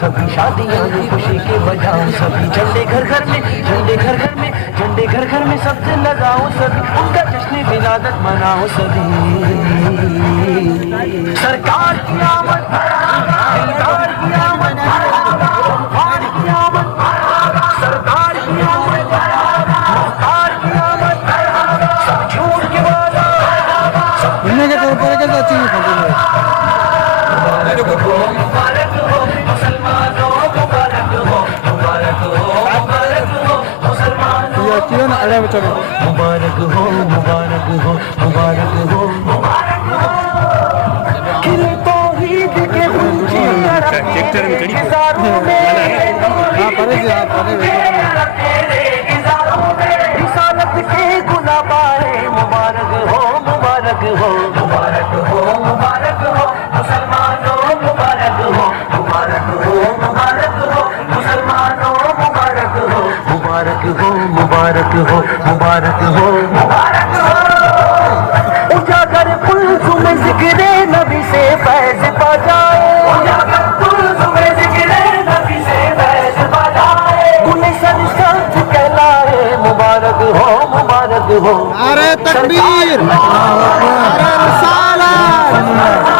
سبھی شادیاں خوشی کے بجاؤ سبھی جھنڈے گھر گھر میں جھنڈے گھر گھر میں جھنڈے گھر گھر میں سب سے لگاؤ سبھی ان کا جشن ولادت مناؤ سبھی سرکار کی آمد سرکار کی آمد سرکار کی آمد سرکار کی آمد سرکار کی آمد سب جھوٹ کے بعد انہیں کے طور پر کیا چاہیے مبارک ہو مبارک ہو مبارک ہو توحید کے رسالت کے گناہ پائے مبارک ہو مبارک ہو مبارک ہو مبارک ہو مسلمانوں مبارک ہو مبارک ہو مبارک ہو مسلمانوں مبارک ہو مبارک ہو مبارک ہو مبارک ہو مبارک ہو اجاگر کلثوم ذکر نبی سے فیض پا جائے اجاگر کلثوم ذکر نبی سے فیض پا جائے انہیں سر سچ کہلائے مبارک ہو مبارک ہو نعرہ تکبیر نعرہ رسالت